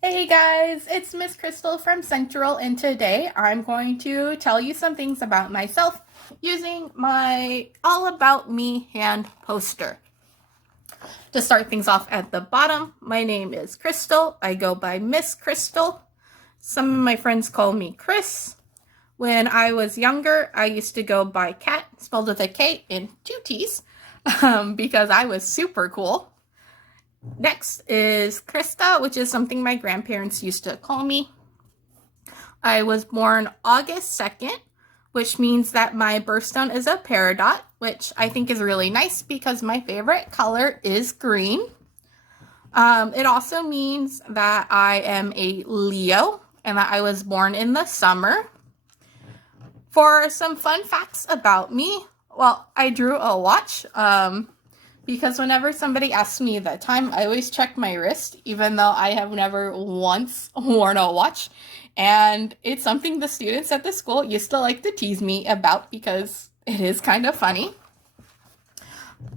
Hey guys, it's Miss Crystal from Central, and today I'm going to tell you some things about myself using my All About Me hand poster. To start things off at the bottom, my name is Crystal. I go by Miss Crystal. Some of my friends call me Chris. When I was younger, I used to go by Cat, spelled with a K and two T's, because I was super cool. Next is Krista, which is something my grandparents used to call me. I was born August 2nd, which means that my birthstone is a peridot, which I think is really nice because my favorite color is green. It also means that I am a Leo and that I was born in the summer. For some fun facts about me, well, I drew a watch. Because whenever somebody asks me the time, I always check my wrist, even though I have never once worn a watch. And it's something the students at the school used to like to tease me about because it is kind of funny.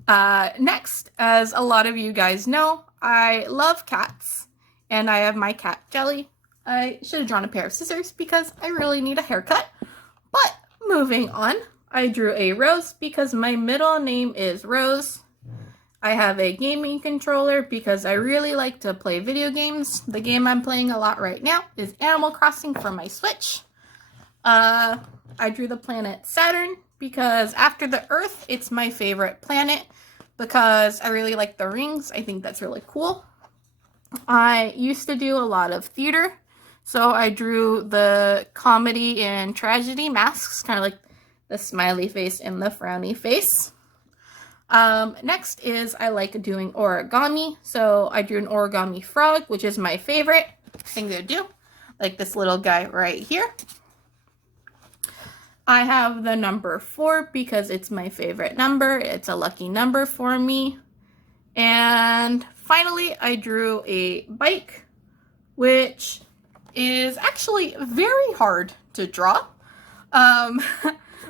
Next, as a lot of you guys know, I love cats, and I have my cat Jelly. I should have drawn a pair of scissors because I really need a haircut. But moving on, I drew a rose because my middle name is Rose. I have a gaming controller because I really like to play video games. The game I'm playing a lot right now is Animal Crossing for my Switch. I drew the planet Saturn because after the Earth, it's my favorite planet because I really like the rings. I think that's really cool. I used to do a lot of theater, so I drew the comedy and tragedy masks, kind of like the smiley face and the frowny face. Next is I like doing origami. So I drew an origami frog, which is my favorite thing to do. Like this little guy right here. I have the number 4 because it's my favorite number. It's a lucky number for me. And finally, I drew a bike, which is actually very hard to draw.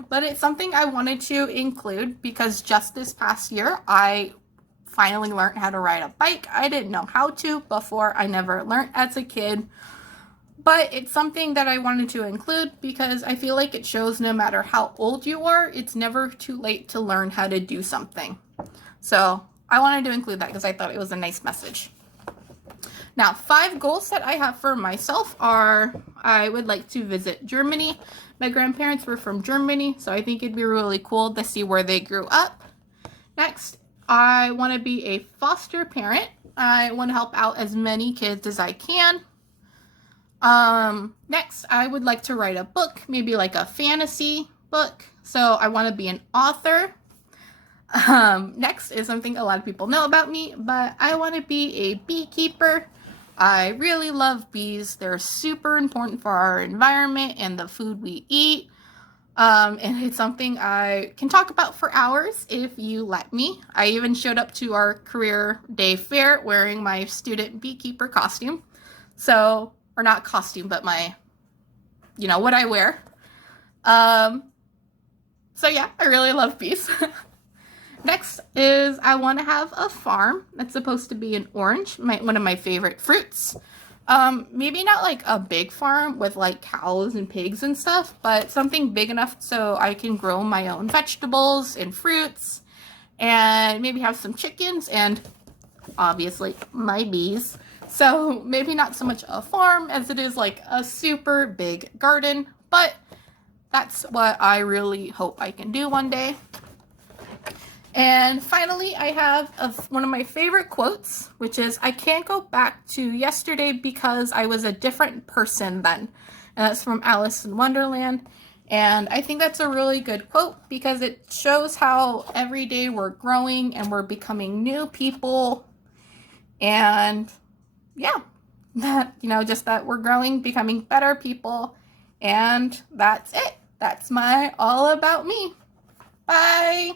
But it's something I wanted to include because just this past year, I finally learned how to ride a bike. I didn't know how to before. I never learned as a kid. But it's something that I wanted to include because I feel like it shows no matter how old you are, it's never too late to learn how to do something. So I wanted to include that because I thought it was a nice message. Now, 5 goals that I have for myself are I would like to visit Germany. My grandparents were from Germany, so I think it'd be really cool to see where they grew up. Next, I want to be a foster parent. I want to help out as many kids as I can. Next, I would like to write a book, maybe like a fantasy book. So I want to be an author. Next is something a lot of people know about me, but I want to be a beekeeper. I really love bees. They're super important for our environment and the food we eat. And it's something I can talk about for hours if you let me. I even showed up to our career day fair wearing my student beekeeper costume. So, or not costume, but my, what I wear. So yeah, I really love bees. Next is I want to have a farm. That's supposed to be an orange, one of my favorite fruits. Maybe not like a big farm with like cows and pigs and stuff, but something big enough so I can grow my own vegetables and fruits and maybe have some chickens and obviously my bees. So maybe not so much a farm as it is like a super big garden, but that's what I really hope I can do one day. And finally, I have one of my favorite quotes, which is, I can't go back to yesterday because I was a different person then. And that's from Alice in Wonderland. And I think that's a really good quote because it shows how every day we're growing and we're becoming new people. And yeah, that, just that we're growing, becoming better people. And that's it. That's my all about me. Bye.